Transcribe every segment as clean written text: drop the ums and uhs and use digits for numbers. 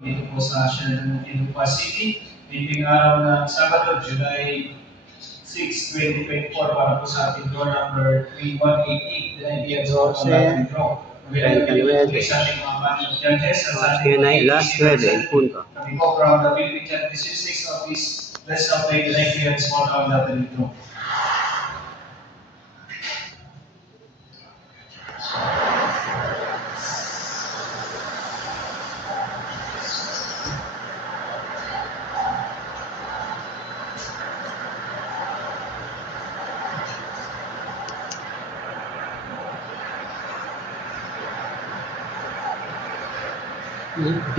dito po sa Ilopa City, meeting araw ng Sabado, July 6, 2024 para po sa ating draw number 3188, the idea draw on natin draw. Availability sa ating mga panel judges sa ating last 9 punto. Kami po from the Philippine Judges 6 Office, let's update the idea and small round natin draw.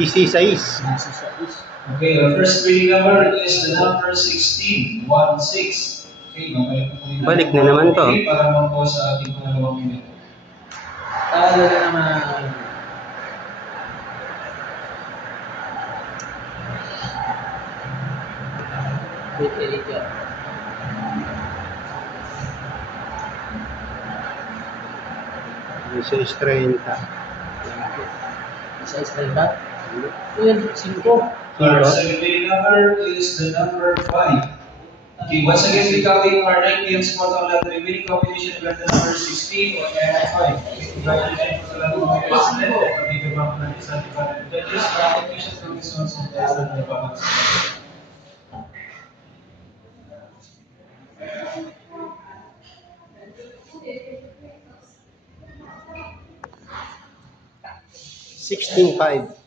DC6. Okay, our first reading number is the number 16, 1-6. Okay, balik na naman to. Okay, para naman po sa ating pangalawang minute. Talo na naman. Wait. Isa is 30. Isa is 30? Yan, 5. Our second reading number is the number 5. Okay, once again, recalling our 90th spot on the remaining combination with the number 16 or 5. Congratulations to the mga president at pagkikabang ng isang department judges. Congratulations to this one sa Tesla na Babansa. $16.5.